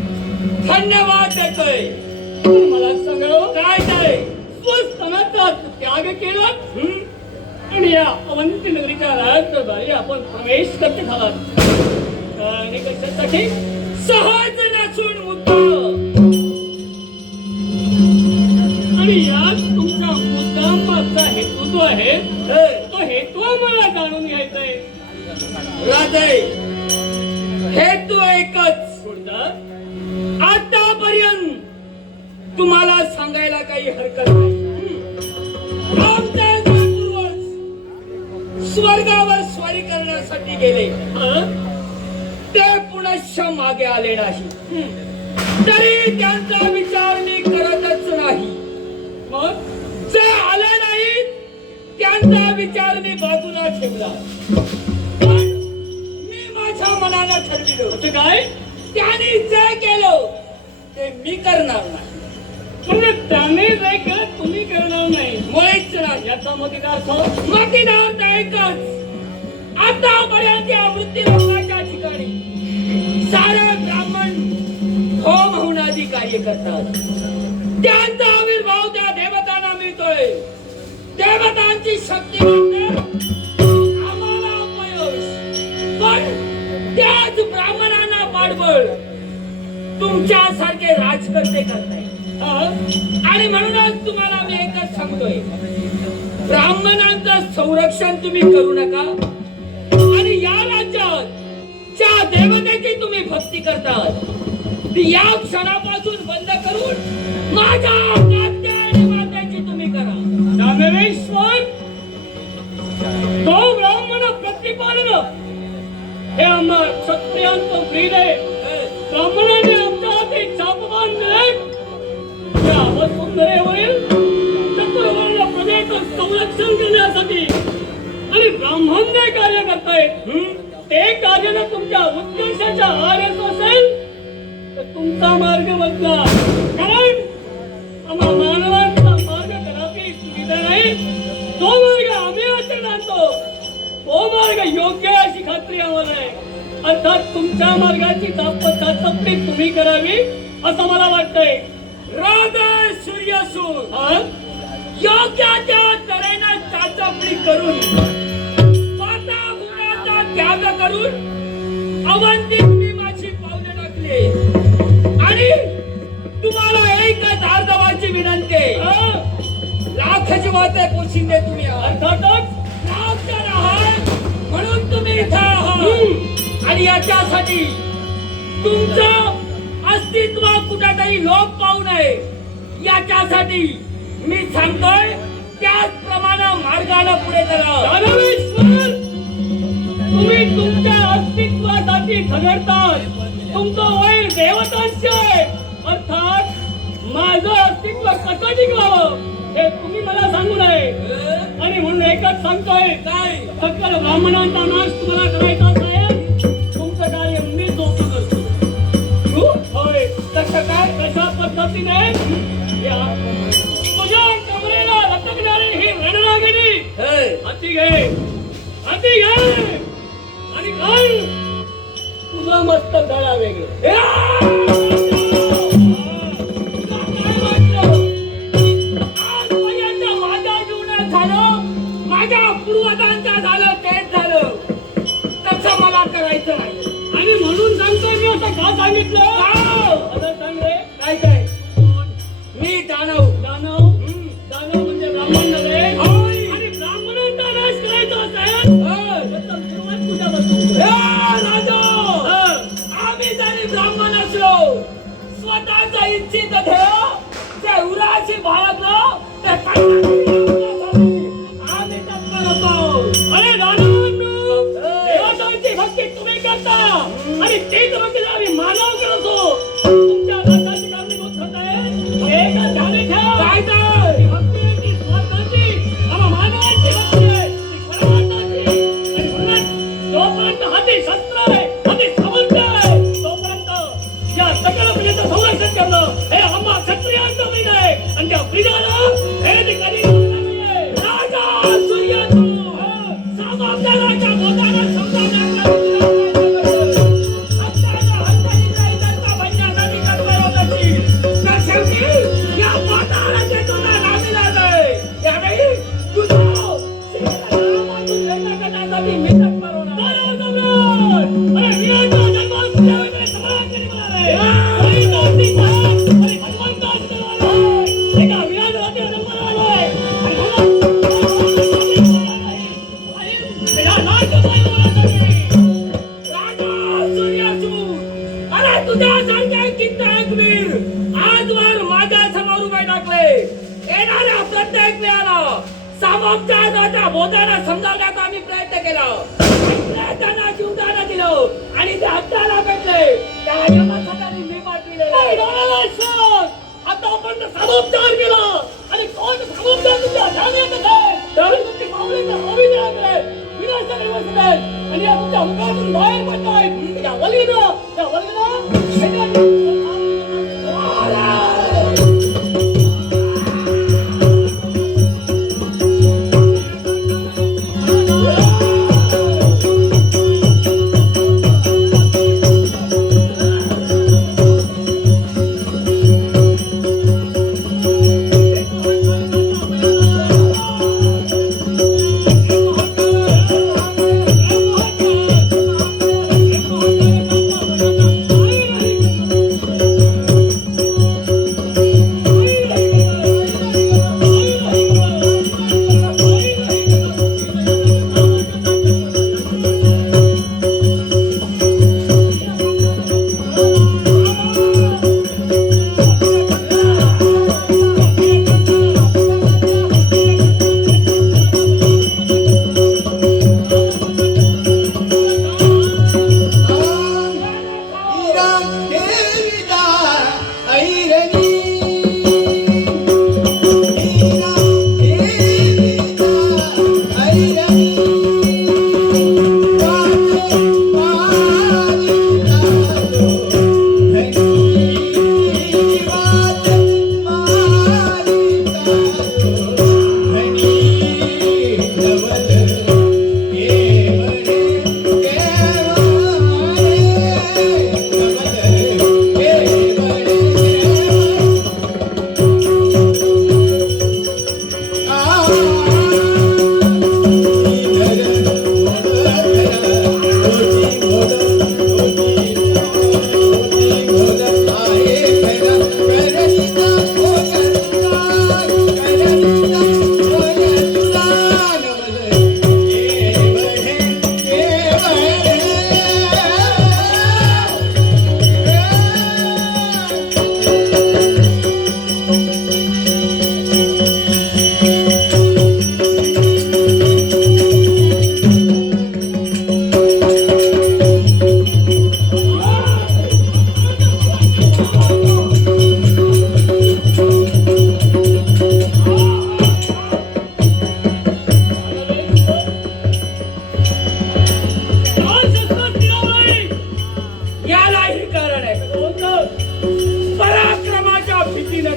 धन्यवाद देतोय. मला सांगा काय काय स्वस्तनाचा त्याग केला आणि या अवंती नगरीच्या राजदरबारी आपण प्रवेश करते झाला आणि कशासाठी सहज नाचून मुद्दा आणि यात तुमचा मुद्दामाचा हेतू जो आहे तो हेतू मला जाणून घ्यायचा आहे. राजे हेतू एकच आतापर्यंत तुम्हाला सांगायला काही हरकत नाही. आमचे पूर्वज स्वर्गावर स्वारी करण्यासाठी गेले ते पुनश्च मागे आले नाही तरी त्यांचा विचार मी करतच नाही. मग जे आले नाही त्यांचा विचार मी बाजूला ठेवला. मी माझ्या मनानं ठरविलं काय त्याने जे केलं ते मी करणार नाही. म्हणजे त्याने जे केलं तुम्ही करणार नाही मुळेच नाही. याचा मतीदार एकच आतापर्यंत या वृत्तीरोगाच्या ठिकाणी सारे ब्राह्मण होम होऊनादी कार्य करतात. त्यांचा आविर्भाव त्या देवतांना मिळतोय. देवतांची शक्ती आम्हाला अपयश पण त्याच ब्राह्मणांना पाठबळ तुमच्यासारखे राजकर्ते करताय. आणि म्हणूनच तुम्हाला मी एकच सांगतोय ब्राह्मणांचं संरक्षण तुम्ही करू नका आणि या राज्यात ज्या देवतेची तुम्ही भक्ती करतात ती या क्षणापासून बंद करून माझ्या तात्या आणि मात्याची तुम्ही करा. दानवेश्वर, तो ब्राह्मण प्रतिपालन हे आम्हा क्षत्रियांचं ब्रीद आहे. ब्राह्मणाने आमच्या हाती छाप बांधले त्या वसुंधरेवरील चतुर्वर्ण प्रजेचं संरक्षण करण्यासाठी आणि ब्राह्मण कार्य करतायत. ते कार्य जर तुमच्या उद्देशाच्या आरेच असेल तर तुमचा मार्ग बदला. कारण आम्हा मानवांचा मार्ग कदापि सुविधा नाही. तो मार्ग आम्ही आचरण आणतो. तो मार्ग योग्य अशी खात्री आम्हाला आहे. अर्थात तुमच्या मार्गाची चाचपणी तुम्ही करावी असं मला वाटतंय. राजा सूर्यसूर योग्य त्या तऱ्हेनं चाचपणी करून स्वतः गुणाचा त्याग करून अवंती तुम्ही माझी पावले टाकले आणि तुम्हाला एकच अर्धवाची विनंती आहे. लाखाची वाट आहे पोशिंदे तुम्ही अर्थातच लाखचा आहात म्हणून तुम्ही इथं आहात आणि याच्यासाठी तुमचं अस्तित्व कुठेतरी लोप पाहू नये याच्यासाठी मी सांगतोय त्याचप्रमाणे मार्गाला पुढे चला. तुम्ही तुमच्या अस्तित्वासाठी झगडतात. तुमचं वैर देवतांशी आहे. अर्थात माझं अस्तित्व कसं टिकवावं हे तुम्ही मला सांगू नये. आणि म्हणून एकच सांगतोय काय सकल ब्राह्मणांचा नाश तुम्हाला करायचा असेल तुमचं कार्य मी सोपं करतो. होय तसं काय कशा पद्धतीने तुझ्या कमरेला लटकणारी ही रणरागिणी हाती घे आणि घाल तुझं मस्तक धडा वेगळं. आजपर्यंत माझ्या जीवनात झालं माझ्या पूर्वजांच्या झालं तेच झालं तसं मला करायचं नाही. आणि म्हणून सांगतोय मी असं का सांगितलं असं सांग रे. काय काय मी दानव म्हणजे ब्राह्मण नव्हे. आणि ब्राह्मणांचा नाश करायचा असेल सुरुवात कुठं राजा आम्ही जरी ब्राह्मण असलो स्वतःचा इच्छित ध्येय त्या उराशी बाळगलो त्या आम्ही तत्पर होतो. अरे दानवांनो देवतांची भक्ती तुम्ही करता आणि तीच भक्ती आम्ही मानव करतो. तुमच्या नाशाची कारणीभूत होत आहे एकच ध्यानी ठेव. काय तर ती भक्ती ती स्वार्थाची आम्हा मानवाची भक्ती आहे ती परमार्थाची. आणि म्हणून जोपर्यंत हाती शस्त्र आहे हाती सामर्थ्य आहे तोपर्यंत या सकल प्रजेचं संरक्षण करणं हे आम्हा क्षत्रियांचं ब्रीद आहे. आणि त्या ब्रीदाला हे ती कधी राजा सूर्य तू सामर्थ्याच्या बोटाला समजावण्याचा आजवर माझ्या समोर उभे टाकले. येणाऱ्या प्रत्येक वेळाला सामोपचाराच्या बोधाला समजावण्याचा आम्ही प्रयत्न केला. त्यांना जीवदान दिलं आणि ते हत्याला भेटले. त्या यमासाठी मी पाठविले. आता आपण सामोपचार केला आणि कोण सामोपचार तुमच्या ध्यानात आहे तर तुमची माऊलीचा हवी लागले विनाशाने बसत आहेत आणि या तुमच्या मुखातून बाहेर पडतायत. त्या वल्लीनं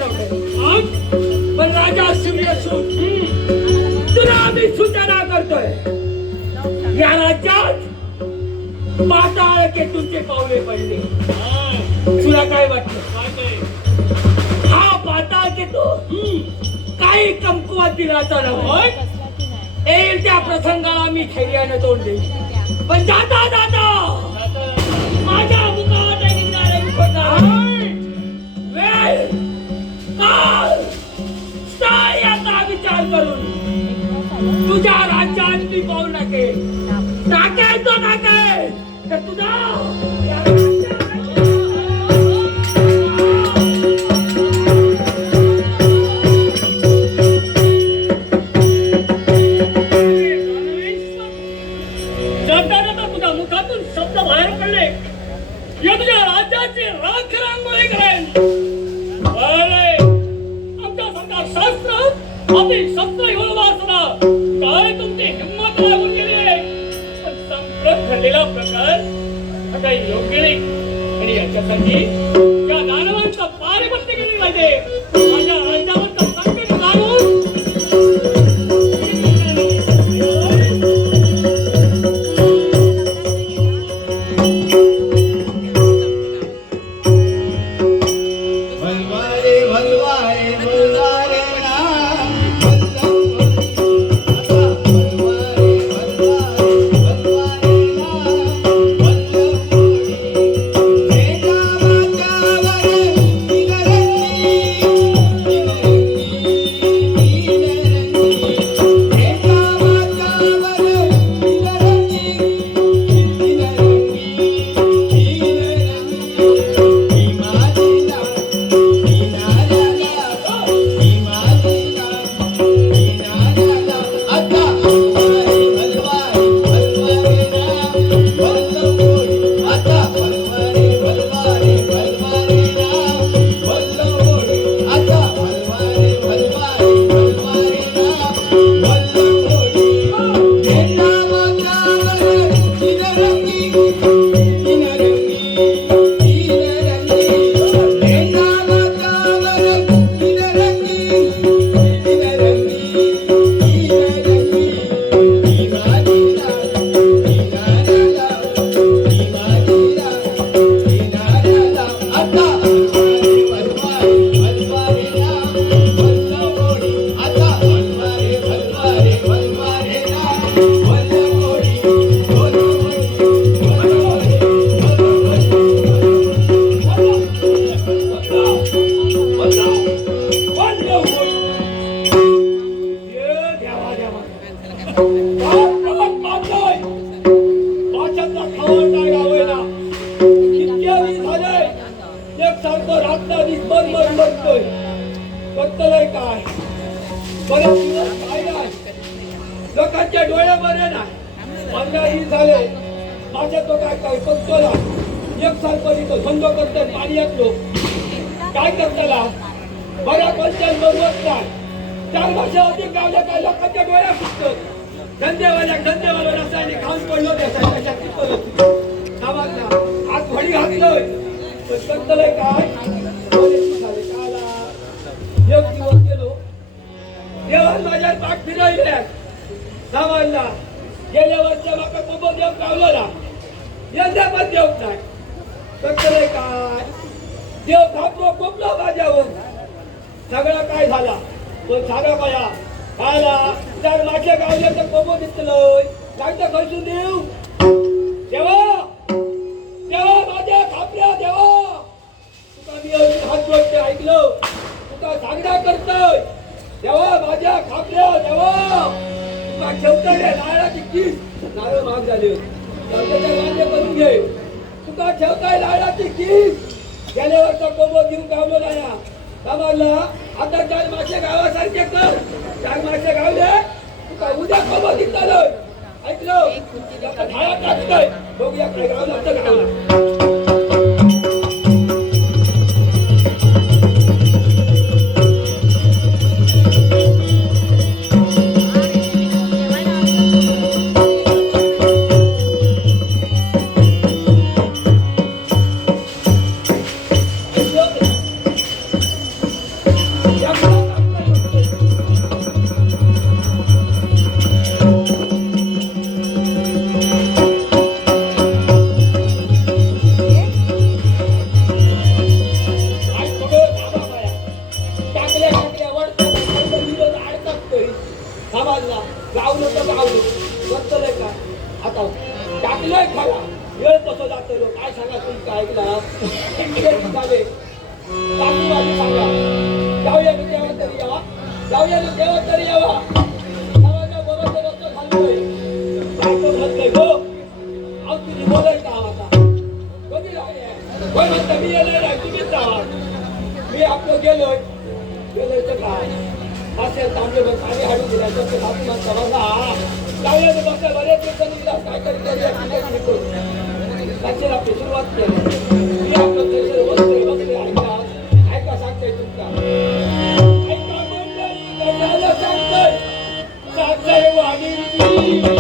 नव्हतं. पण राजा सूर्यसूत तुला आम्ही सूचना करतोय. या राज्यात पाताळ केतूचे पावले पडले. तुला काय वाटतं? हा पाताळ केतू काही कमकुवत दिलाचा नव्हे. येईल त्या प्रसंगाला मी धैर्यानं तोंड देईन. पण जाता जाता माझ्या मुखात निघणारे वेळ काल स्थायी याचा विचार करून तुझ्या राज्यात मी पाऊल टाकेल तो टाकेल तर तुझा शब्द बाहेर पडले. या तुझ्या राज्याची राख रांगोळी करेन. आमच्या सरकार शास्त्र आपली शस्त्र घेऊन वाचला. काय तुमची हिंमत लागून गेली आहे. पण संप्रत घडलेला प्रकार आता योग्य नाही. आणि याच्यासाठी या दानवांचा पारिपत्य केली पाहिजे. माझ्या राज्यावरचं संकट घालून लोकांच्या डोळ्या बरे नाही. 15 दिवस झाले माझ्या तो काय काय बघतोला. एक साल पर्यंत धंदो करतोय. पाणी येतो काय करताला बऱ्या पंचायत बरोबर नाही. 4 वर्ष अधिक गावल्या काय लोकांच्या डोळ्या फुटतो. धंदेवाला रसायने खाऊन पडलो हात वडी घातलोय. करतलंय काय झाले काला एक दिवस गेलो देवान माझ्या पाठ फिरवल्या. सामानला गेल्या वर्षा माका कोबो देव गावला. यंदा पण देव नाही. करतलंय काय देव थांबलो कोपलो माझ्यावर. सगळा काय झाला पण साधा कया खायला 4 मागे गावले तर कोबो दिसलोय. काय तर खर्चून देऊ देवा देवा माझ्या खापल्या देवा. तुका मी हात जोडते ऐकलं. तुका सांगण्या करतोय देवा माझ्या खापल्या देवा. तुका ठेवतोय लाळाची किस. नारळ महाग झाले मान्य करून घे. तुका ठेवताय लाळाची किस. गेल्या वर्षा कोबो घेऊन गावलो नाही समजला. आता 4 मासे गावासारखे कर. 4 मासे गावले तुका उद्या कोबो दिसतोय ऐकलं. ढाळा टाकतोय बघूया काय गावला तर गावला. सांगा तुमचं ऐकला चालेल सासूबाजी सांगा जाऊया मी तेव्हा तरी यावा जाऊया मी तेव्हा तरी यावा गावाच्या बरोबर रस्ता घालतोय बायको घालतोय गो अहो तुझी बोलायचा हवा आता कधी राहिले म्हणता मी येणार नाही तुम्हीच राहा मी आपलं गेलोय काय असेल तांबे बघ पाणी हाडून दिल्याचं ते सासू म्हणता बघा जाऊया मी बघा बरेच दिवसांनी काय करतो त्याची आपली सुरुवात केली मी आपलं त्याच्यावर बसतोय बसले ऐका सांगतोय तुमचा ऐका मंडळी कशाला सांगतोय सांगतोय वाणीची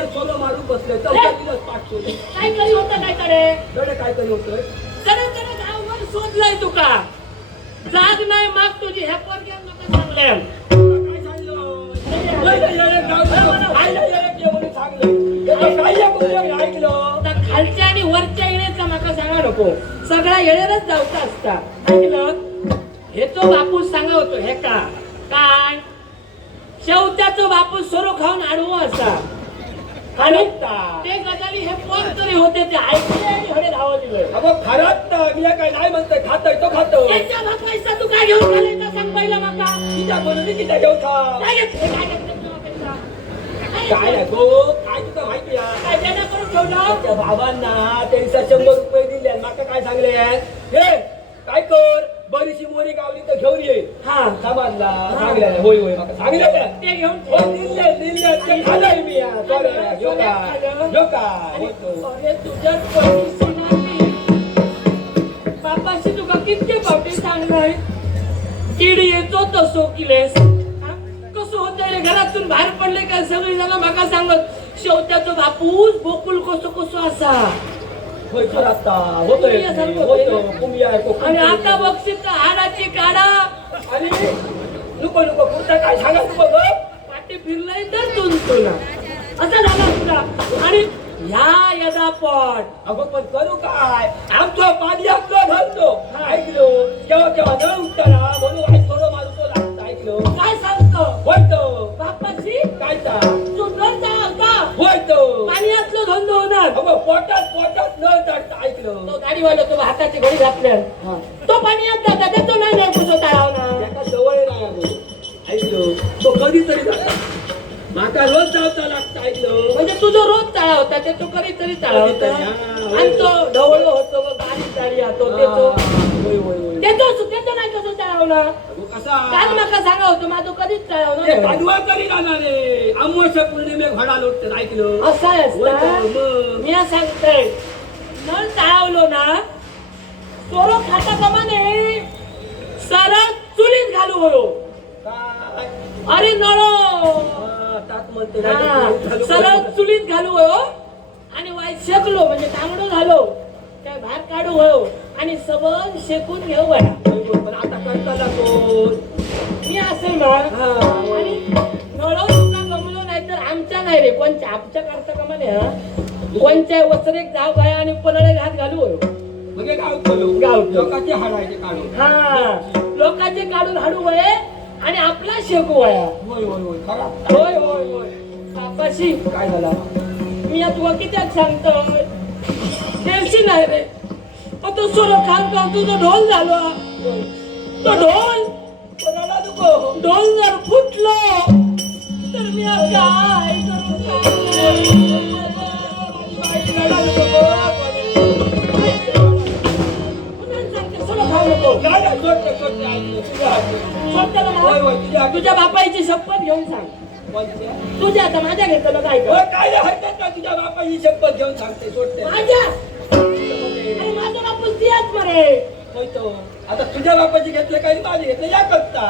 वर सोनं मारून बसले चौकातीलच पाठ सोडले. काय करी होतं काय करे कडे काय तरी होतंय. कडे गावभर शोधलंय तुका जाग नाही माग तुझी ह्या पोरग्यानं नका सांगले काय सांगलं? नाही, नाही, येडे जाऊ दे. आईला येडे ये म्हणून सांगलं. हे काय या कुत्र्याने ऐकलं? त्या खालच्या आणि वरच्या येण्याचा माका सांगा नको सगळा येण्यालाच जाऊचा असता ऐकलं हे तो बापूस सांगा होतो हे का काय शेवत्याचं बापूस सोरो खाऊन आडवो असा आणि ते गजाली हे कोण तरी होते ते ऐकले आणि हडे धाव दिले अगं खरंच तर मी काय नाही म्हणतोय खातोय तो खातो. त्याच्या पैसा तू काय घेऊन आलाय सांग पहिला माका तिच्या बोलून किती घेऊन खा. काय घेतलं काय घेतलं तुझा पैसा? काय आहे गो काय तुला माहिती आहे? काय देणं करून ठेवलं त्या बाबांना त्यांचा 100 रुपये दिले आणि माका काय सांगले हे काय कर बरीचशी मोरी गावली तर घेऊन ये हा समाजला सांगले होय होय माका सांगले ते घेऊन हो दिले ते खाल्लंय मी सॉरी यो काय होतो. अरे तुझ्याच पैसे नाही बापाशी तुका कितके पावटे सांगलाय किड येतो तसो किलेस कसं होत रे घरातून बाहेर पडले काय सगळी जण माका सांगत शेवत्याचं बापूस बोकुल कसो कसो असा होय खरंच होतोय होतो तुम्ही आणि आता बघशील तर हाडाची काढा आणि नको नको पुढचा काय सांगा तू बघ पाठी फिरलाय तर तुला असा झाला तुला आणि ह्या यदापट अगं पण करू काय आमचं पाणी आपलं घालतो ऐकलो केव्हा केव्हा न उठताना म्हणून आई थोडं मारतो लागतं ऐकलो काय सांगतो होतो बापाशी काय ता सुंदर का होतो पाण्यातलं धंदो होणार अगं पोटात न चढता ऐकलो तो गाडीवाला तो हाताची घडी घातल्या तो पाण्यात जाता त्याचं नाही नाही पुसत ना त्याका जवळ नाही आलो ऐकलो तो कधीतरी जाता माका रोज जावता लागतं ऐकलो म्हणजे तुझं रोज चाळा होता ते तो कधीतरी चाळा होता आणि तो ढवळ होतो गाडी चाळी होतो त्याचं नाही कसं चाळवणार कसा काल माका सांगा होतो माझं कधीच ते चाळवणार पाडवा तरी जाणार रे अमावस्या पौर्णिमेक घडा लोटते ऐकलं असं आहे असतं मग मी सांगतोय नळ चाळवलो ना सोरो खाता कमाने सरळ चुलीत घालू होयो काय अरे नळो ताक म्हणते सरळ चुलीत घालू होयो आणि वाईट शेकलो म्हणजे तांबडो झालो काय भात काढू होयो आणि सबन शेकून घेऊ वया पण आता करताना कोण मी असेल ना आणि नळो तुका गमलो नाही तर आमच्या नाही रे कोणच्या आमच्या करता कमाने कोणच्या वसरेक जाव गाया आणि पलळे घात घालू होयो म्हणजे गाव लोकांचे हाडायचे काढून हा लोकांचे काढून हाडू वये आणि आपला शेकू वया होय होय होय खरा होय होय होय बापाशी काय झाला मी तुला कित्याक सांगतोय देवशी नाही रे पण तो सोरो खान तुझं ढोल झालो तो ढोल कोणाला नको ढोल जर फुटलो तर मी काय तुझ्या बापाईची शपथ घेऊन सांग तुझ्या आता माझ्या घेतलं काय काय हरकत नाही तुझ्या बापाची शपथ घेऊन सांगते सोडते माझ्या अरे माझा बापूस दियाच मरे होतो आता तुझ्या बापाची घेतलं काही माझे घेतलं या करता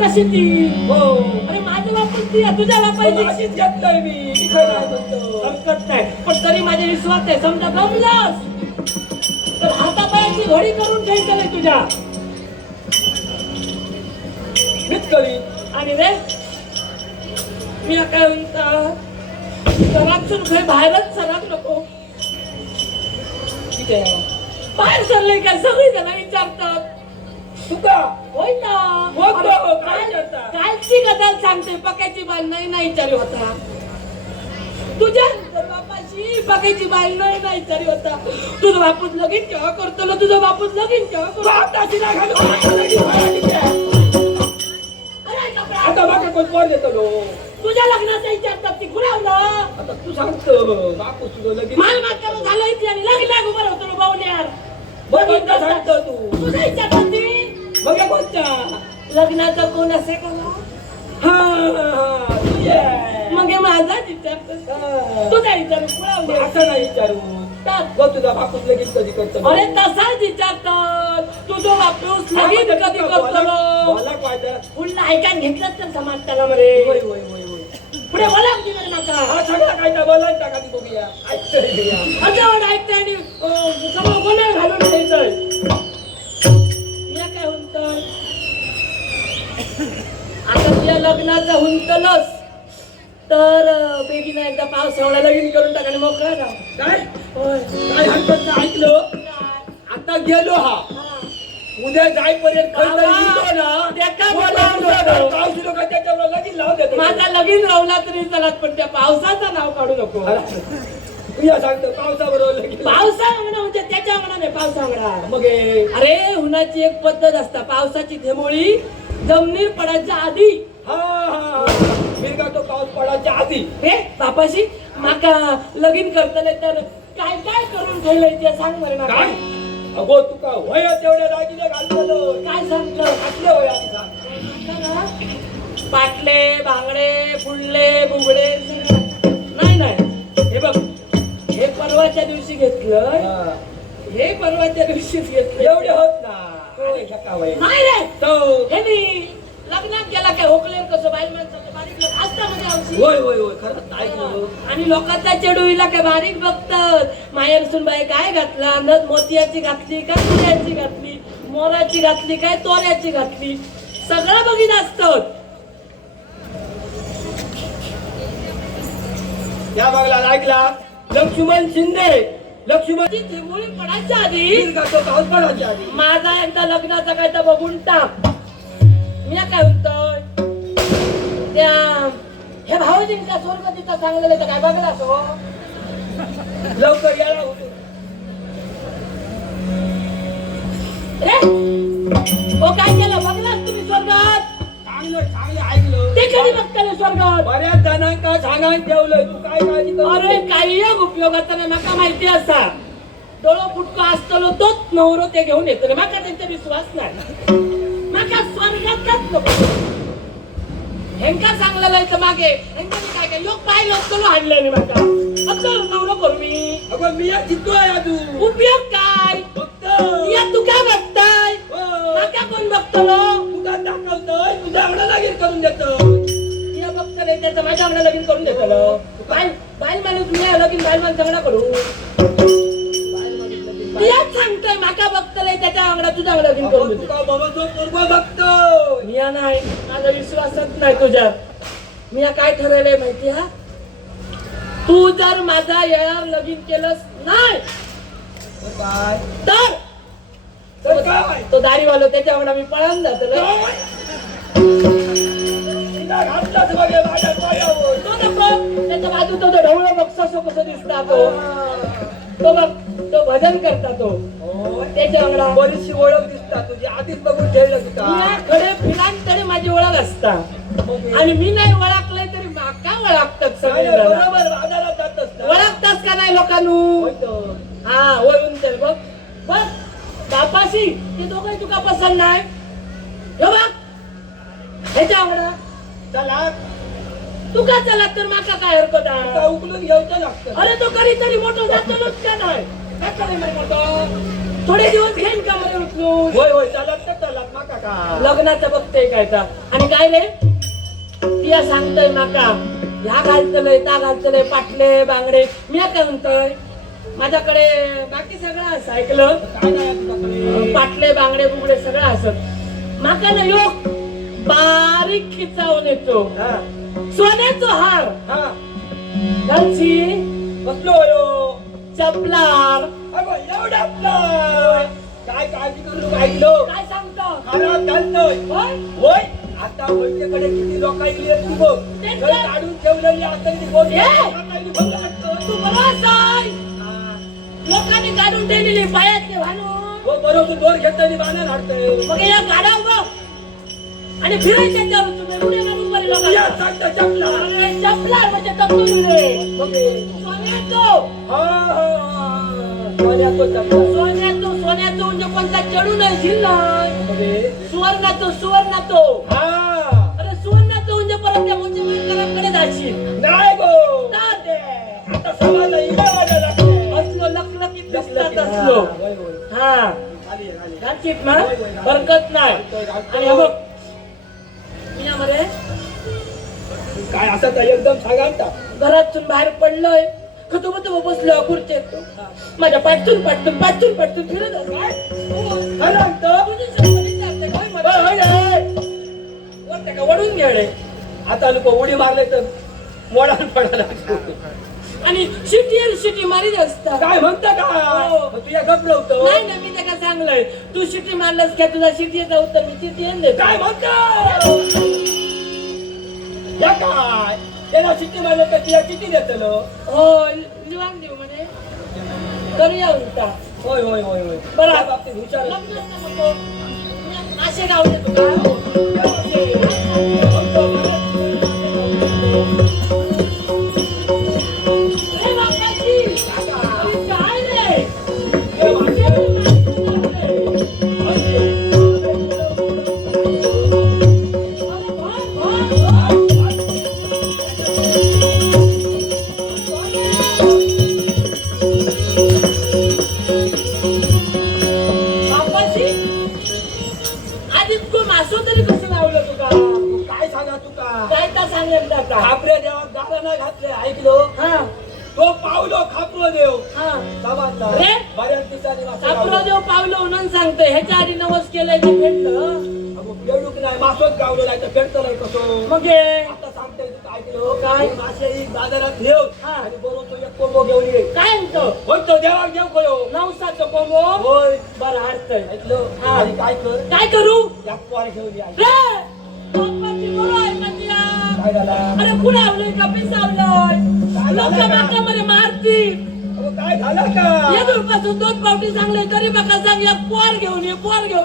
कशी ती हो अरे माझा बापूस दिया तुझ्या बापाईची अशीच घेतलंय मी हरकत नाही पण तरी माझा विश्वास आहे समजा गमलास तर हातापायाची घडी करून ठेवलं तुझ्या मीच करी आणि रे मी काय म्हणता घरातून काही बाहेरच सरक नको ठीक आहे बाहेर सरले काय सगळी जण विचारतात तुका होय ना होतो, काय करता? कालची गजाल सांगते पक्याची बाल नाही विचारी होता तुझ्या बापाशी पक्याची बाल नाही विचारी होता तुझं बापूच लगीन केव्हा करतो तुझं बापूच लगीन केव्हा आता बाका कोण पोर देतो लो तुझ्या लग्नाचा विचारतात ती खुलावला आता तू सांगतो बापू तुझं लगीन माल मात्र झालं इथे आणि लग्न उभं राहतो बावल्यार बरं कोणता सांगतो तू तुझा विचारतात ती मग या कोणता लग्नाचं कोण असे का हा तू ये मग हे माझाच विचारतो तुझा विचार खुलावले असं नाही विचारू गो तुझा बापूच लगीन कधी करतो अरे तसाच विचारतात तुझं बापूस लगीन कधी करतो मला काय तर पुन्हा ऐकायला घेतलं तर समाज त्याला मरे होय होय होय होय पुढे बोला की रे माका हा सगळा काय त्या बोलायला टाका ती बघूया ऐकतोय अजून ऐकते आणि सगळं गोंधळ घालून द्यायचंय मी काय म्हणतोय आता तुझ्या लग्नाचा हुंतलस तर बेगीनं एकदा पावसाळ्याला लगीन करून टाकाने मोकळा ना काय होय काय हरकत नाही ऐकलं आता गेलो हा उद्या जाईपर्यंत खरं तर येतो ना त्याका पाऊस दिलो का त्याच्यावर लगीन लावून देतो माझा लगीन रावला तरी चलात पण त्या पावसाचं नाव काढू नको तुझ्या सांगतो पावसाबरोबर लगीन पावसा अंगणा म्हणजे त्याच्या अंगणा नाही पावसा अंगणा मग अरे उन्हाची एक पद्धत असता पावसाची थेंबोळी जमिनीर पडायच्या आधी हा हा मिरगा तो पाऊस पडायच्या आधी हे बापाशी माका लगीन करतले तर काय काय करून ठेवलंय ते सांग बरं काय माका अगो तुका वय तेवढ्या दागिने घालतो काय सांगतो घातले वय आधी सांग पाटले बांगडे फुडले बुगडे नाही नाही हे बघ हे परवाच्या दिवशी घेतलं हा. हे परवाच्या दिवशीच घेतलं एवढे होत ना आणि ठका वय नाही रे तो हे मी लग्नात गेला काय होकले कसं बाई माणसाचं बारीक लोक असता म्हणजे आमची होय होय होय खरंच ऐकलं आणि लोकांचा चेडूला काय बारीक बघतात माहेर सुनबाई काय घातला नद मोतियाची घातली काय तुऱ्याची घातली मोराची घातली काय तोऱ्याची घातली सगळं बघित असतात या बघला ऐकला लक्ष्मण शिंदे लक्ष्मण ती थेंबोळी पडायच्या आधी मिरगा तो पाऊस पडायच्या आधी माझा एकदा लग्नाचा काय तर बघून टाक मी काय म्हणतोय त्या हे भाऊजींचा स्वर्ग तिथं सांगलेलं तर काय बघला तो लवकर यायला होतो रे ओ काय केलं बघलास तुम्ही स्वर्गात चांगलं चांगलं ऐकलं ते कधी बघताना स्वर्गात बऱ्याच जणांका सांगायला ठेवलंय तू काय काळजी करू अरे काही एक उपयोगाचा नाही नका माहिती असा डोळं फुटका असतलो तोच नवरो ते घेऊन येतो रे माका त्यांचा विश्वास नाही माका स्वर्गातच नको हेंका सांगलेलं आहे तर मागे हेंका काय काय योग पाहिलं असतो आणलं नाही माका असं नवरो करू मी अगं मी एक जितोय अजून उपयोग काय फक्त या तू काय बघताय माका कोण बघतलो तुला दाखवतोय तुझ्या अंगणा लागेल करून देतो या बघतो रे त्याचं माझ्या अंगणा लगीन करून देतलो बाईल माणूस मी लगीन बाईल माणूस अंगणा करू याच सांगतोय माका बघतलंय त्याच्या अंगणा तुझ्या अंगणा लगीन करून देतो तुका बाबाचो पूर्व बघतो मी नाही माझा विश्वासच नाही तुझ्यात मी काय ठरवलंय माहिती हा तू जर माझा येणार लगीन केलंस नाही काय तर काय तो दाढीवालो त्याच्या अंगणा मी पळून जातो तिला घातलाच बघे माझ्या पायावर तो नको त्याच्या बाजू तो ढवळं बघ कसं दिसता तो बघ तो भजन करता तो त्याच्या अंगणा बरीचशी ओळख दिसता तुझी आधीच बघून ठेवलं तुका खडे फिरांकडे माझी ओळख असता आणि मी नाही ओळखलंय तरी माका ओळखतात सगळे बरोबर बाजारात जात असतात ओळखतास का नाही लोकांनू हा वळून तर बघ बघ बापाशी ते दोघं तुका पसंत नाही हे बघ ह्याच्या अंगणा चला तुका चला तर माका काय हरकत आहे उकलून घ्यायचं लागतं अरे तो कधीतरी मोठं जातलोच का नाही काय करे मोठं थोडे दिवस घेईन का मध्ये उचलून होय होय चालत तर चालत माका का लग्नाचं बघते काय तर आणि काय रे तिया सांगतोय माका ह्या घालतलंय त्या घालतलंय पाटले बांगडे मी काय म्हणतोय माझ्याकडे बाकी सगळं असं ऐकलं काय नाही तुझ्याकडे पाटले बांगडे बुगडे सगळं असत माका ना योग बारीक खिचावून येतो हा सोन्याचं हार हा घालची बसलो होयो चपलार अगं एवढं आपलं काय काळजी करू ऐकलो काय सांगतो घरात घालतोय होय होय आता वैद्यकडे किती लोक येली ती बघ घर काढून ठेवलेली आता ती बोल तू बरोबर आहे लोकांनी काढून ठेवलेली पायातले भानू बरोबर दोन घेतली बाणा हाडतोय मग या गाडा उभं आणि फिरायचं त्याच्यावर तुम्ही उड्या मारून बरे या लोकांना सांगता चपला अरे चपलार म्हणजे तत्तून रे सोन्याचो सोन्याचो म्हणजे कोणता चढू नाही जिल्हा सुवर्णाचो अरे सुवर्णाचो म्हणजे परत त्या म्हणजे मानकरांकडे जाशील नाही गो तर दे. आता सवाल इला वाजा लागते असलो लखलखीत दिसतात असलो हा घालशीत ना हरकत नाही आणि हे बघ पुण्यामध्ये काय असं तर एकदम सांगालता घरातून बाहेर पडलोय खतोबत बसलो खुर्चीत माझ्या पाठतून फिरत असतो. खरं तर तुझी शपथ विचारते काय मला? होय, होय, होय. वरते का वडून गेले आता लोक उडी मारले तर मोडाल पडायला आणि शिटी मारीत असतात. काय म्हणता का हो. मग तुझ्या घबरवतो नाही ना मी त्याला सांगलंय तू शिटी मारलंस का तुझा शिटी येत तर मी शिटी येऊन देतो. काय म्हणता या काय त्याला चिठ्ठी मारलं तर तिला चिठ्ठी देतलो हो लिवांग देऊ म्हणे करूया उलटा. होय होय होय होय बरं. त्या बाबतीत हुशार आहे. लग्नाचं नको. मासे गाव देतो का? ए बापाची, काय रे? बापाची, आधी तू मासो तरी कसं लावलं तुका? काय सांगा तुका काय तर सांगितलं का? खापऱ्या देवात दारा नाही घातले ऐकलो हा तो पावलो खापरो देव हा समाजला अरे? बऱ्याच दिवसांनी मासे सापरो गावलो. देव पावलं म्हणून सांगतोय ह्याच्या आधी नवस केलंय ते भेटलं. अगो, पेडूक नाही मासोच गावलो नाही तर फेडतो नाही कसो मग हे आता सांगते तुका ऐकलो काय? ही मासे ही बाजारात ठेव हा. आणि बरोबर तो एक कोंबो घेऊन ये काय म्हणतो होय तो देवाक देव कयो नवसाचं कोंबो होय बरं हरतय ऐकलो हा. आणि काय कर काय करू या पोर घेऊन या रे बापाची बरं आहे माझ्या. काय झाला अरे कुठे आवलंय का पिसावलंय काय लोक झालं का? माका मध्ये मारतील. अगो, काय झालं का या दुपासून 2 पावटी सांगले तरी बघा सांग एक पोर घेऊन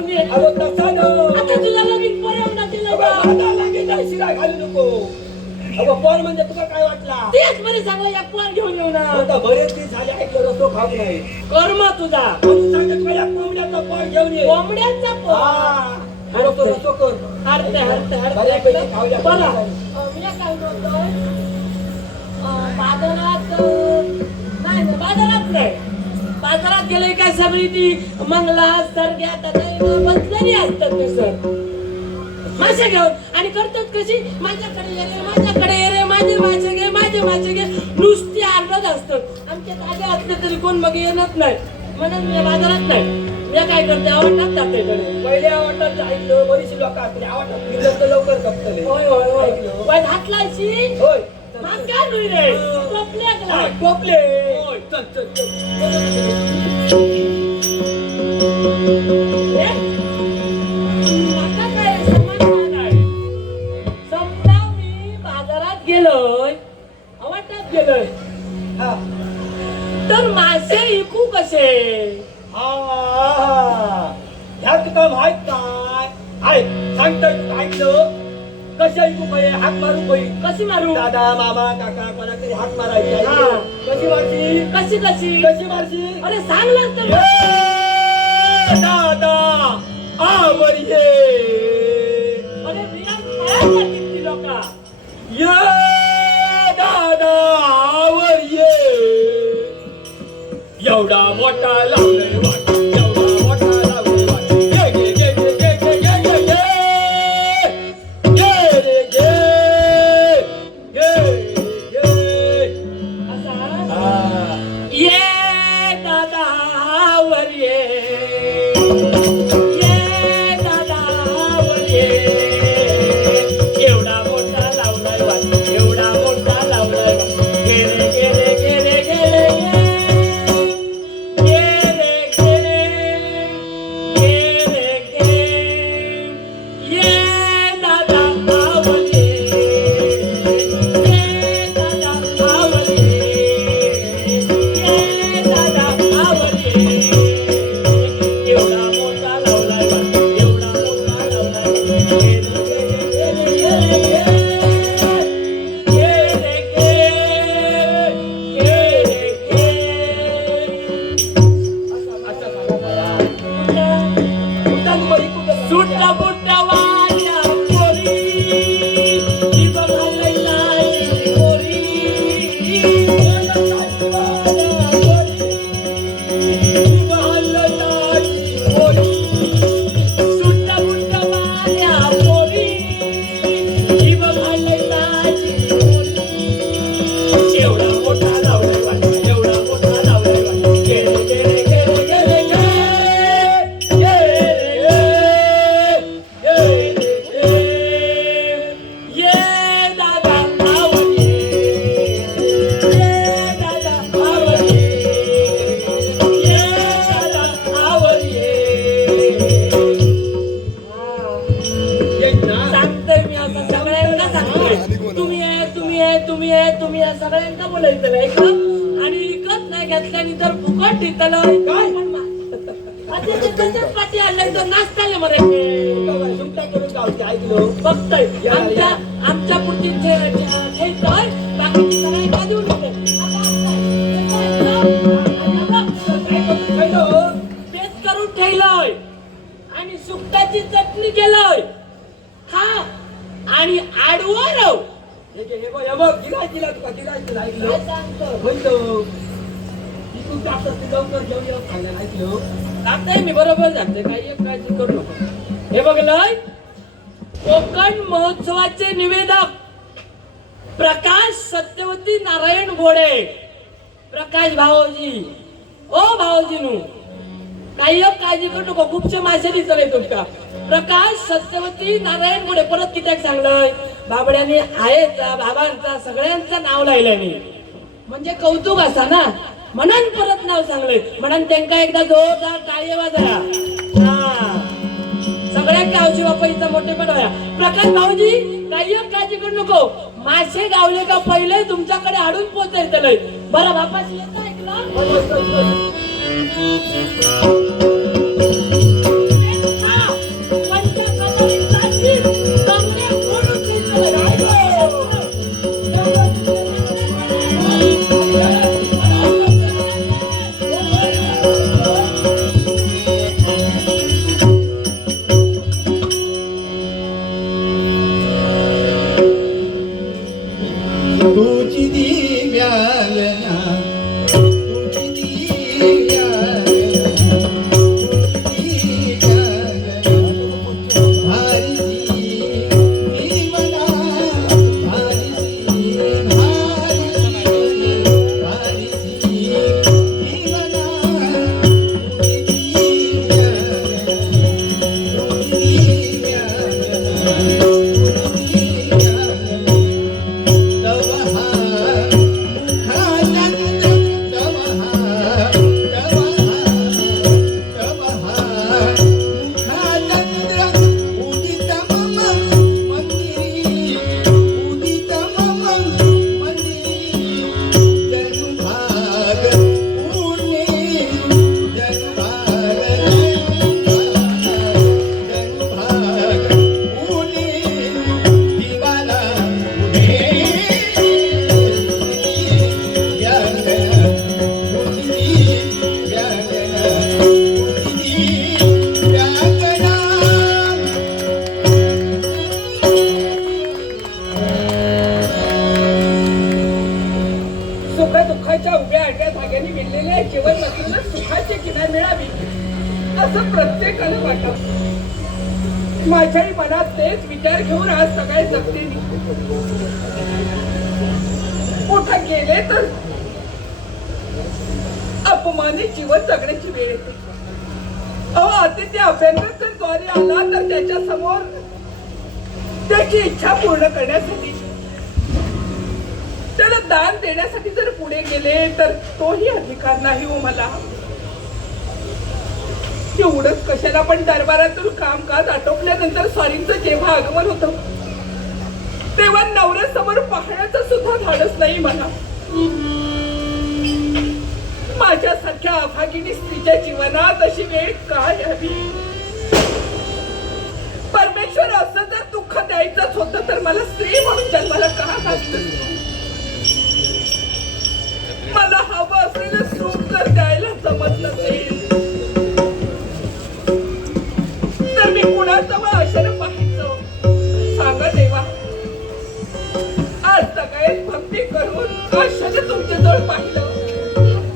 ये अगो तसा न आता तुझ्या लगीन पोर येऊन दिलं अगो, का? माझा लगेच नाही शिरा घालू नको अगो पोर म्हणजे तुला काय वाटला तेच बरे सांगलं एक पोर घेऊन येऊ ना आता बरेच दिवस झाले ऐकलं रस्तो खाऊ नाही कर्म तुझा म्हणून सांगते तुला या कोंबड्याचा पोर घेऊन ये कोंबड्यांचा पोर हा रस्तो रस्तो कर हरते बऱ्यापैकी खाऊया. बरं मी काय बोलतोय बाजारात नाही बाजारात गेले काय सगळी ती मंगला सरग्यात बसलेली असतात ते सर मासे घेऊन आणि करतात कशी माझ्याकडे ये रे माझे मासे घे नुसती आरडत असतात आमच्या ताज्या असले तरी कोण मग येणार नाही म्हणून मी बाजारात नाही मी काय करते आवडतात तात्याकडे पहिले आवडतात ऐकलं बरीचशी लोक असते आवडतात फिरलं तर लवकर कपतले होय ऐकलं. वाईट हात लायची होय माग काय नाही रे टोपल्या हा, टोपले चल चल चल माका काय समाधान आहे. समजा मी बाजारात गेलोय वाटात गेलोय हा तर मासे विकू कसे हा ह्या तुका माहित काय ऐक सांगतोय तुका ऐकलं कशा ऐकू पाहिजे हाक मारू पाहिजे कशी मारू दादा मामा काका कोणातरी हाक मारायची हा. ऐकलं? कशी मारशी कशी कशी कशी मारशी अरे सांगलास तर ए, दादा आवर ये अरे बिया खायला किती लोका ये दादा आवर ये एवढा मोठा लावलंय वाट एवढा मोठा लावलंय वाट घे घे घे घे घे घे घे घे घे रे घे घे घे असा हा ये दादा वर ये दादा वर ये एवढा मोठा लावलाय वाट एवढा मोठा लावलाय वाट गेले गेले गेले गेले गेले गेले गेले ये दादा वर ये दादा वर ये दादा आवडे एवढा मोठा लावलाय वाट एवढा मोठा लावलाय अच्छा सुट्टा बुट्टा वाल्या पोरी ही बघायला पोरी सुट्टा बुट्टा वाल्या पोरी ही तुम्ही आहे तुम्ही या सगळ्यांना बोलायचं नाही का आणि विकत नाही घेतल्याने तर फुकट देतलं काय? पाठी आणलं तर नाचताले मरायचे सुट्टा करून गावचे ऐकलो बघताय आमच्या पुढची ठेवतोय बाकीची सगळे बाजून तेच करून ठेवलंय आणि सुकटाची चटणी केलंय खा आणि आडवं राव हे बघ गिरायचीला तुका गिरायचीला ऐकलो काय सांगतो म्हणतो इथून जास्त ते लवकर घेऊन येऊ खायला ऐकलो जाते मी बरोबर जाते काही एक काळजी करू नको हे बघलंय कोकण महोत्सवाचे निवेदक प्रकाश सत्यवती नारायण घोडे प्रकाश भाऊजी ओ भाऊजी नु काही एक काळजी करू नको खूपशे मासे दिसले तुमका प्रकाश सत्यवती नारायण घोडे परत कित्याक सांगलंय बाबड्याने आईचा बाबांचा सगळ्यांचं नाव लायल्याने म्हणजे कौतुक असा ना म्हणून परत नाव सांगले म्हणून त्यांना एकदा जोरदार टाळी वाजवा हा सगळ्या गावची बापाईचा मोठेपण व्हाया प्रकाश भाऊजी काही एक काळजी करू नको मासे गावले का पहिले तुमच्याकडे हाडून पोचायचं बरं बापाशी येतं ऐकलं तुझी दिव्यालना तुझी दिव्यालना तुझी दिव्यालना भारीसी जीवना भारीसी भारीसी भारीसी जीवना तुझी दिव्यालना तुझी दिव्यालना असं प्रत्येकाला वाटत माझ्याही मनात तेच विचार घेऊन आज सकाळी जगते कुठं गेले तर अपमानित जीवन जगण्याची वेळ येते अहो आदित्य अभ्यंगरद्वारे आला तर त्याच्या समोर त्याची इच्छा पूर्ण करण्यासाठी त्याला दान देण्यासाठी जर पुढे गेले तर तोही अधिकार नाही हो मला एवढंच कशाला पण दरबारातून कामकाज आटोपल्यानंतर स्वारींचं जेव्हा आगमन होतं तेव्हा नवऱ्यासमोर पाहण्याचं सुद्धा धाडस नाही मला माझ्यासारख्या अभागिनी स्त्रीच्या जीवनात अशी वेळ का यावी परमेश्वर असं जर दुःख द्यायचंच होतं तर मला स्त्री म्हणून जन्माला का घातलं मला हवं असलेलं सुख जर द्यायला जमत नसेल तर मी कुणाजवळ आशेनं पाहायचं सांगा देवा आज सकाळी भक्ती करून आशेने तुमच्याजवळ पाहिलं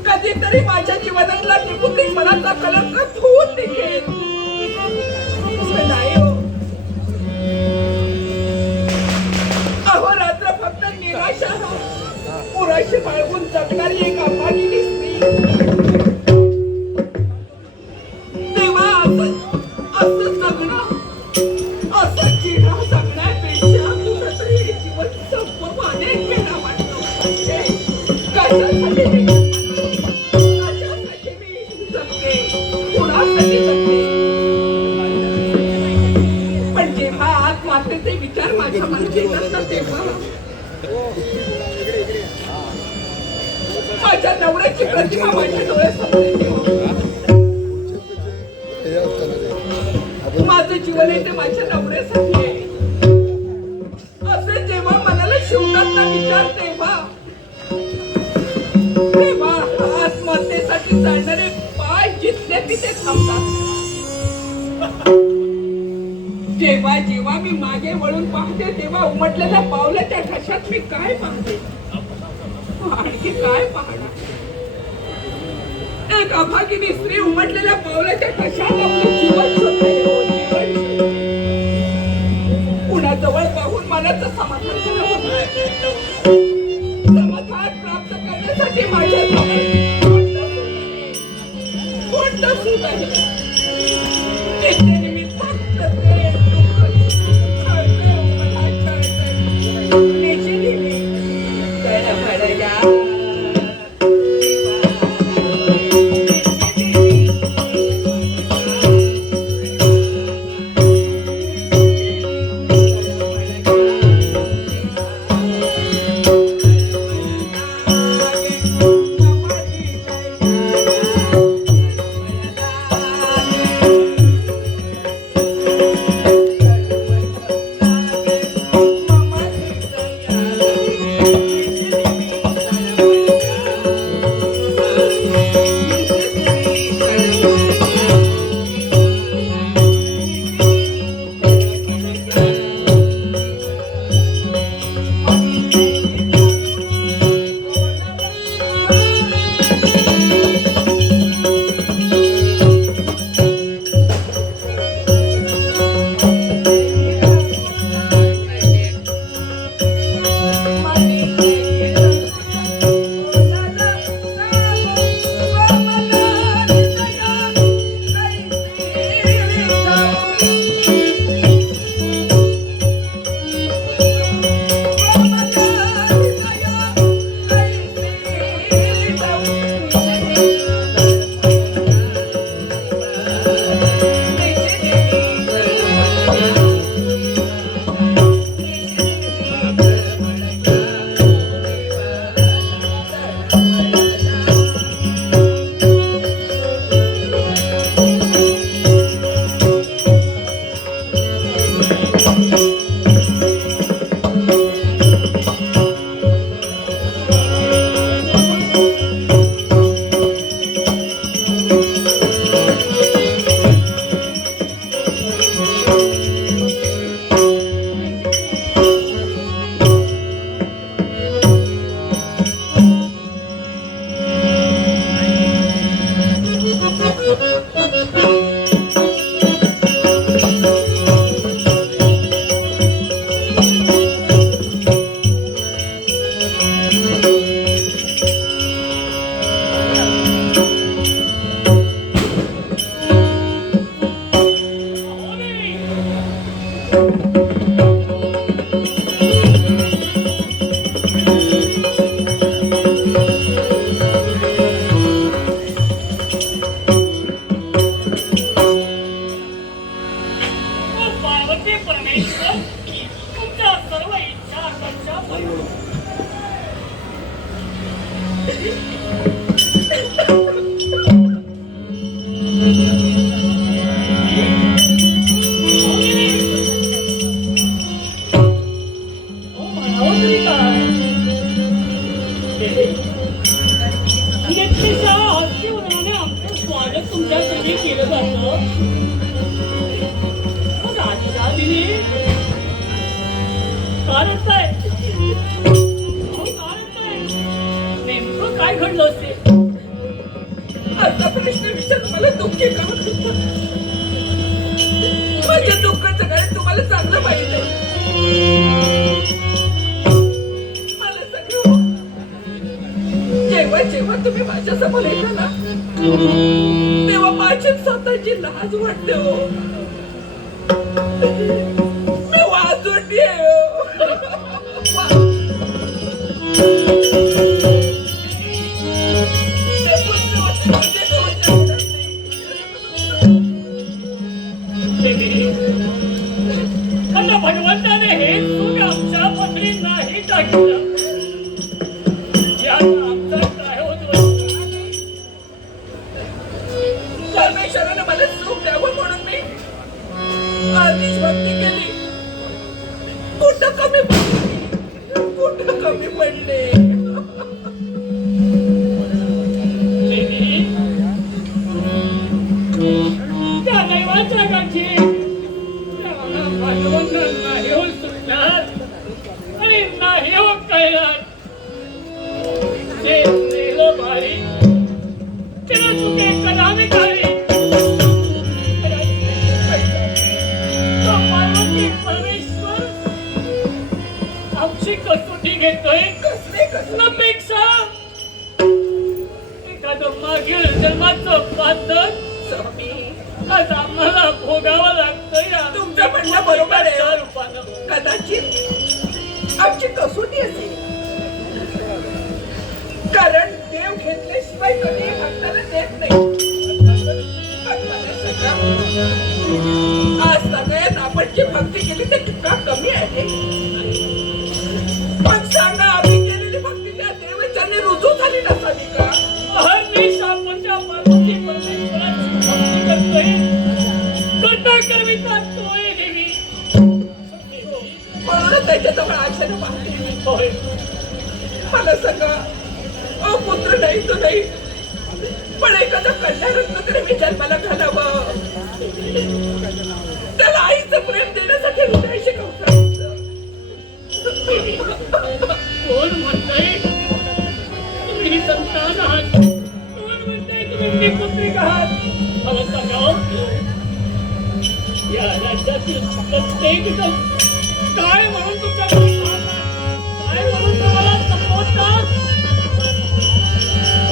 कधीतरी माझ्या जीवनातला निपुणिक मनाचा कलंक धुवून निघेल नाही हो अहोरात्र फक्त निराशा पुराशी बाळगून जगणारी एक अभागिनी स्त्री तेव्हा असं जगणं असं चिढा जगण्यापेक्षा कुठंतरी हे जीवन संपव अनेक वेळा वाटतो कशासाठी मी जगते कुणासाठी जगते पण जेव्हा आत्महत्येचे विचार माझ्या मनात येतात ना तेव्हा माझ्या नवऱ्याची प्रतिमा माझ्या डोळ्यासमोर येते. माझं जीवन आहे ते माझ्या नवऱ्यासाठी आहे. असे जेव्हा मनाला शिवतात ना विचार तेव्हा आत्महत्येसाठी चालणारे पाय जिथले तिथे थांबतात. जेव्हा जेव्हा मी मागे वळून पाहते तेव्हा उमटलेल्या पावलाच्या घशात मी काय पाहते, आणखी काय पाहणार. एक अभागिनी स्त्री उमटलेल्या पावलाच्या घशात आपलं जीवन शोधते. कुणाजवळ पाहून मनाचं समाधान समाधान प्राप्त करण्यासाठी माझ्याजवळ कोणतं सुख आहे. त्याच्याने मी फक्त ते दुःख कळतंय, मला कळतंय. निश्चित मी गडबडल्या काय घडलं असते? असा प्रश्न विचार मला दुःखी करत होता. माझ्या दुःखाचं कारण तुम्हाला चांगलं माहित आहे. मला सगळं जेव्हा जेव्हा तुम्ही माझ्या समोर येता ना तेव्हा माझी स्वतःची लाज वाटते हो. मी वाजवते हो. भगवंताने हे सुख आमच्या पत्नी नाही एकटा केला याचा आमचा काय होतो परमेश्वराने मला सुख द्यावं म्हणून मी अर्धीच भक्ती केली. कुठं कमी पडले, कुठं कमी पडले. देवी, त्या दैवाच्या गाठी त्याला भागवंत नाही हो सुटणार आणि नाही हो कैलास. जे नेलं भारी त्याला चुके कलाने खाली. तो पार्वती परमेश्वर आमची कसोटी घेतोय कसले कसले अपेक्षा एखादं मागील जन्माचं पातळ स्वामी, आज आम्हाला भोगावं लागतं या तुमचं म्हणणं बरोबर आहे. रूपानं. कदाचित आमची कसोटी असेल, कारण देव घेतल्याशिवाय कधी भक्ताला देत नाही. पण मला सांगा, आज सगळ्यात आपण जी भक्ती केली ते चुका कमी आहे. पण सांगा, आम्ही केलेली भक्ती त्या देवाच्याने रुजू झाली नसावी का? हरनिश आपणच्या पार्वती परमेश्वराची भक्ती करतोय. करता करविता तोय देवी. म्हणूनच त्याच्याजवळ आशेनं पाहते. होय. मला सांगा, पुत्र नाही तो नाही, पण एखादं कन्यारत्न तरी मी जन्माला घालावं. त्याला आईचं प्रेम देण्यासाठी हृदय शिकवतं. कोण म्हणतंय तुम्ही संतान आहात? कोण म्हणतंय तुम्ही पुत्रिक आहात? मला सांगा, या राज्यातील प्रत्येक जण काय म्हणून तुमच्याकडे पाहतात? काय म्हणून तुम्हाला संबोधतात?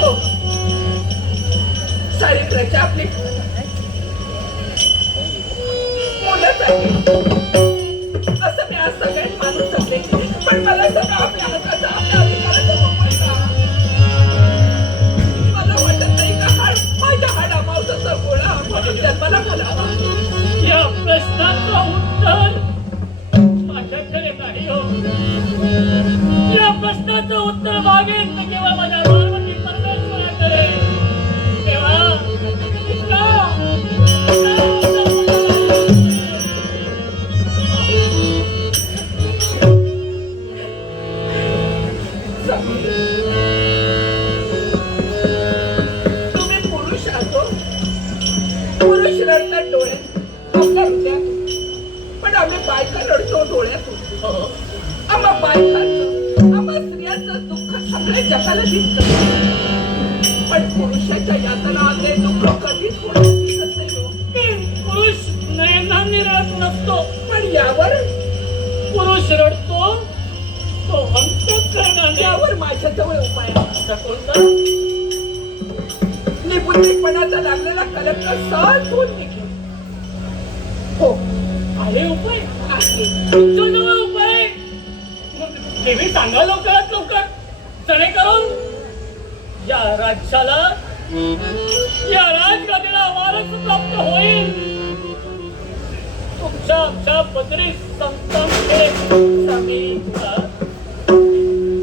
हो, सारी प्रजा आपली मुलंच आहे असं मी आज सगळ्यांनी मानून शकले. पण मला सगळं आपल्या हाताचा, आपल्या अधिकाराचा मोबदला. मला वाटत नाही का माझ्या हाडा मावसाचा गोळा म्हणून जन्माला घालावा. या प्रश्नाचं उत्तर माझ्याकडे नाही हो. या प्रश्नाचं उत्तर मागेन मी केवळ माझ्या पार्वती परमेश्वराकडे. तेव्हा तुम्ही पुरुष आहात. पुरुष रडतात डोळ्यात, आपल्या हृदयात. पण आम्ही बायका रडतो डोळ्यातून. आम्हा बायकांचं, आम्हा स्त्रियांचं दुःख सगळ्या जगाला दिसतं. पण पुरुषाच्या यातना आले दुःख कधीच कोणाला दिसत नाही हो. पुरुष नयनांनी रडत नसतो, पण यावर पुरुष रडतो तो अंतःकरणाने. यावर माझ्याजवळ उपाय आहे. असा कोणता? निपुणपणाचा लागलेला कलंक सहज धुवून निघेल. हो, आहे उपाय. आहे. तुमच्याजवळ उपाय? मग देवी सांगा लवकरात लवकर, जेणेकरून या राज्याला, या राजगादीला वारस प्राप्त होईल. तुमच्या आमच्या पदरी संतान स्वामी,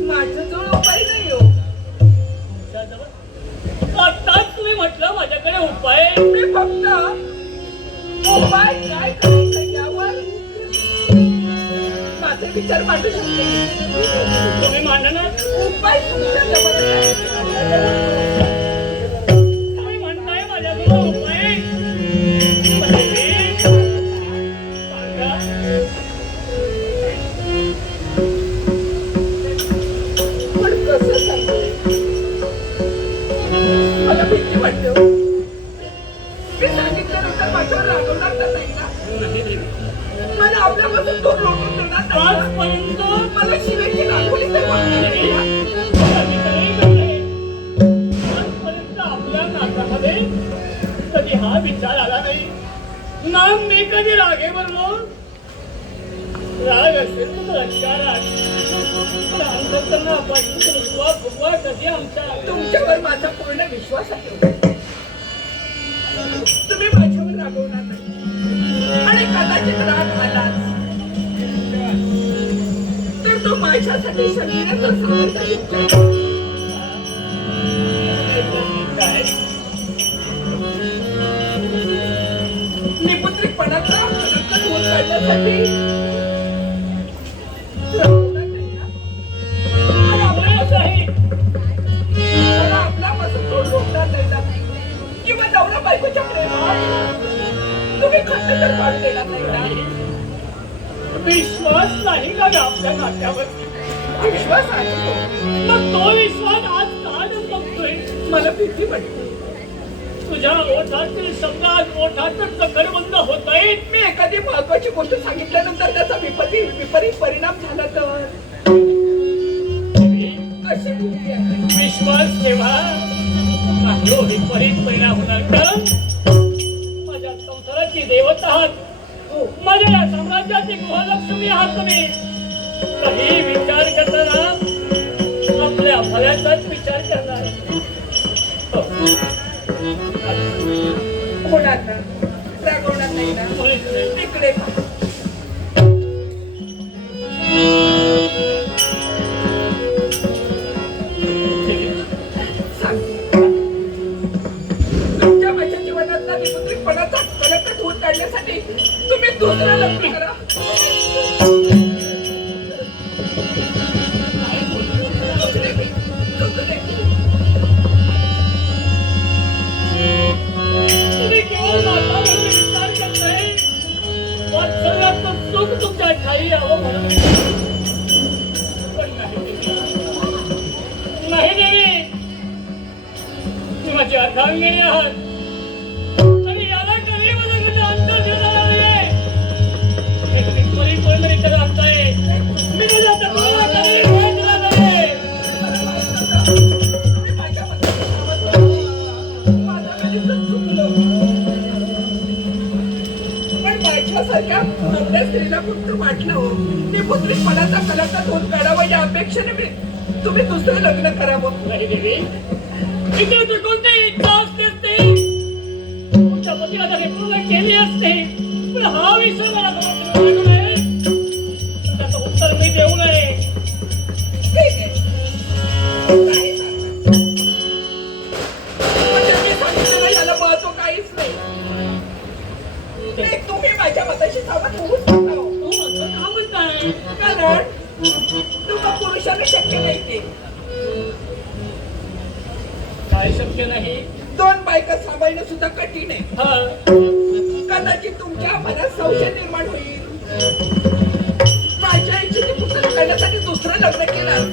माझ्याजवळ उपाय नाही हो. आताच तुम्ही म्हटलं माझ्याकडे उपाय. मी फक्त उपाय काय करायचं यावर माझे विचार मांडू शकते. तुम्ही मांडणार? उपाय तुमच्या जवळच आहे. तुम्ही म्हणताय माझ्याजवळ उपाय. पण देवी, सांगा. पण कसं सांगू? मला भीती वाटते हो. मी सांगितल्यानंतर माझ्यावर रागवणार तर नाही का? नाही देवी. मला आपल्यापासून दूर रोखून देणार नाही का? आजपर्यंत मला शिवेची दाखवली तर वाटली नाही का? आजपर्यंत आपल्या नाकामध्ये कधी हा विचार आला नाही ना. मी कधी रागे भरलो. राग असेल तर रंगाराग, पण अंतःकरणापासून रुसवा फुगवा कधी आमच्या तुमच्यावर माझा पूर्ण विश्वास आहे. तुम्ही माझ्यावर रागवणार नाही. आणि कदाचित राग आलाच तर तो माझ्या माझ्यासाठी शरीराचं सामर्थ्य निपुत्रिकपणाचा कलंक दूर काढण्यासाठी मला आपला पासून सोड रोखणार नाही ना किंवा नवरा बायकोच्या प्रेमात तुम्ही खंड तर पाडू देणार नाही ना विश्वास नाही का ग आपल्या नात्यावर? विश्वास आहे तो. मग तो विश्वास आज का बघतोय? मला भीती वाटते तुझ्या ओठातील शब्दात ओठातच चक्करबंद होत आहे. मी एखादी महत्वाची गोष्ट सांगितल्यानंतर त्याचा विपरीत परिणाम झाला तर अशी भीती आहे. विश्वास ठेवा, काही विपरीत परिणाम होणार तर माझ्या संसाराची देवता आहात, माझ्या या साम्राज्याची गृहलक्ष्मी आहात तुम्ही. काही विचार करताना आपल्या भल्याचाच विचार करणार. होणार ना रागवणार नाही ना मुळीच नाही. तिकडे सांग तुमच्या माझ्या जीवनातला निपुत्रिकपणाचा कलंक दूर काढण्यासाठी तुम्ही दुसरं लग्न करा. तुम्ही केवळ नातावर विचार करताय. वात्सल्याचं सुख तुमच्या ठाई यावं म्हणून पण नाही देवी, माझी अर्धांगिनी आहात आणि याला कधी मला अंतर देणार नाहीये. परिपूर्ण लागताय. मी तुझ्या तत्वाला कधी वेळ दिला नाही. पण बायकासारख्या नवऱ्या स्त्रीला फक्त वाटलं हो निपुत्रिकपणाचा कलंक दूर काढावा या अपेक्षेने मी तुम्ही दुसरं लग्न करावं. नाही देवी, इथे तू कोणतीही इच्छा असते असते तुमच्या पतीला जरी पूर्ण केली असते, पण हा विषय मला वाटू नये. त्याचं उत्तर मी देऊ नये. ठीक आहे. काही सांगा. म्हणजे मी सांगितलेलं याला महत्व काहीच नाही. ते तुम्ही माझ्या मताशी सहमत होऊच नका हो. तू असं का म्हणताय? कारण तुम्हा पुरुषाला शक्य नाही ते. काय शक्य नाही? दोन बायका सांभाळणं सुद्धा कठीण आहे. हा, कदाचित तुमच्या मनात संशय निर्माण होईल. माझ्या इच्छेची पूर्तता करण्यासाठी दुसरं लग्न केलं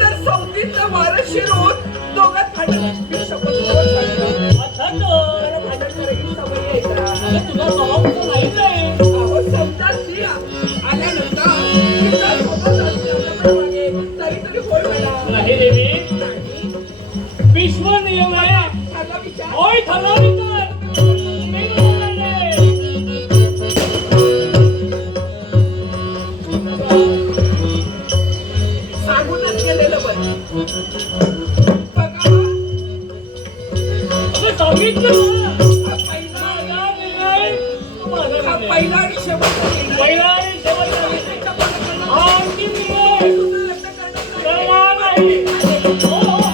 तर सौतीचं वारं शिरून दोघात भांडण मी शपथ करून सांगतो. अर्थात मला भांडण करायची सवय आहे का? अरे तुला स्वभाव तर माहित आहे. अहो, समजा ती आल्यानंतर तिचा स्वभाव जास्त आपल्याकडे मागे तरी होय मला. नाही देवी, नाही. विश्व नियम आहे. माझा विचार होय ठरला विचार. मी बरोबर आहे. सांगूनच गेलेलं बरं. बघा अगं सांगितलं ना. हा पहिला माझा निर्णय, माझा हा निर्णय. पहिला आणि शेवटचा निर्णय. पहिला आणि शेवटचा निर्णय. त्याच्या पुढे हा अंतिम निर्णय. दुसरं लग्न करणार नाही. करणार नाही. हो, हो, हो.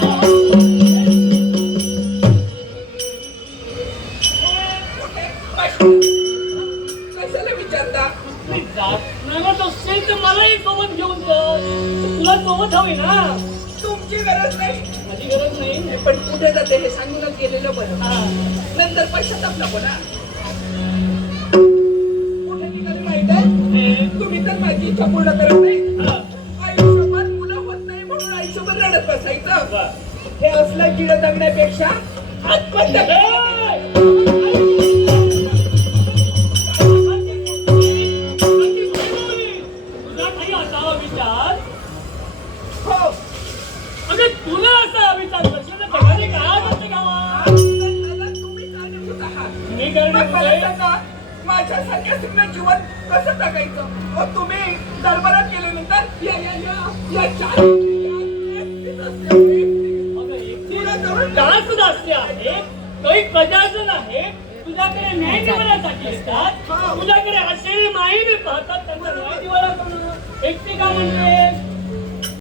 कशाला विचारता? मी जात म्हणत असेल तर मलाही सोबत घेऊन जा. तुला सोबत हवी ना. तुमची गरज नाही. माझी गरज नाही. पण कुठे जाते हे सांगूनच गेलेलं बरं. हा. नंतर पश्चाताप नको ना. कुठे निघाले माहित आहे? हे, तुम्ही तर माझी इच्छा पूर्ण करत नाही. हा. आयुष्यभर मुलं होत नाही म्हणून आयुष्यभर रडत बसायचं. वा. हे असलं किड जगण्यापेक्षा आत्महत्या करा. तुझा काही असा विचार? हो. अगं तुला असा विचार करशील तर जगाने काय करते गावात? त्याला तुम्ही कारणीभूत आहात. मी मग कारणीभूत मला आहे. सांगा, माझ्यासारख्या स्त्रीनं जीवन कसं जगायचं? मग तुम्ही दरबारात गेल्यानंतर या चार एकटीच असते. अगं एकटी कुणाजवळ जास्त जास्ती आहे. काही प्रजाजन आहे. तुझ्याकडे न्याय निवाडासाठी येतात. तुझ्याकडे असे माईने पाहतात त्यांचा न्याय निवाडा करणं हे एकटी का म्हणते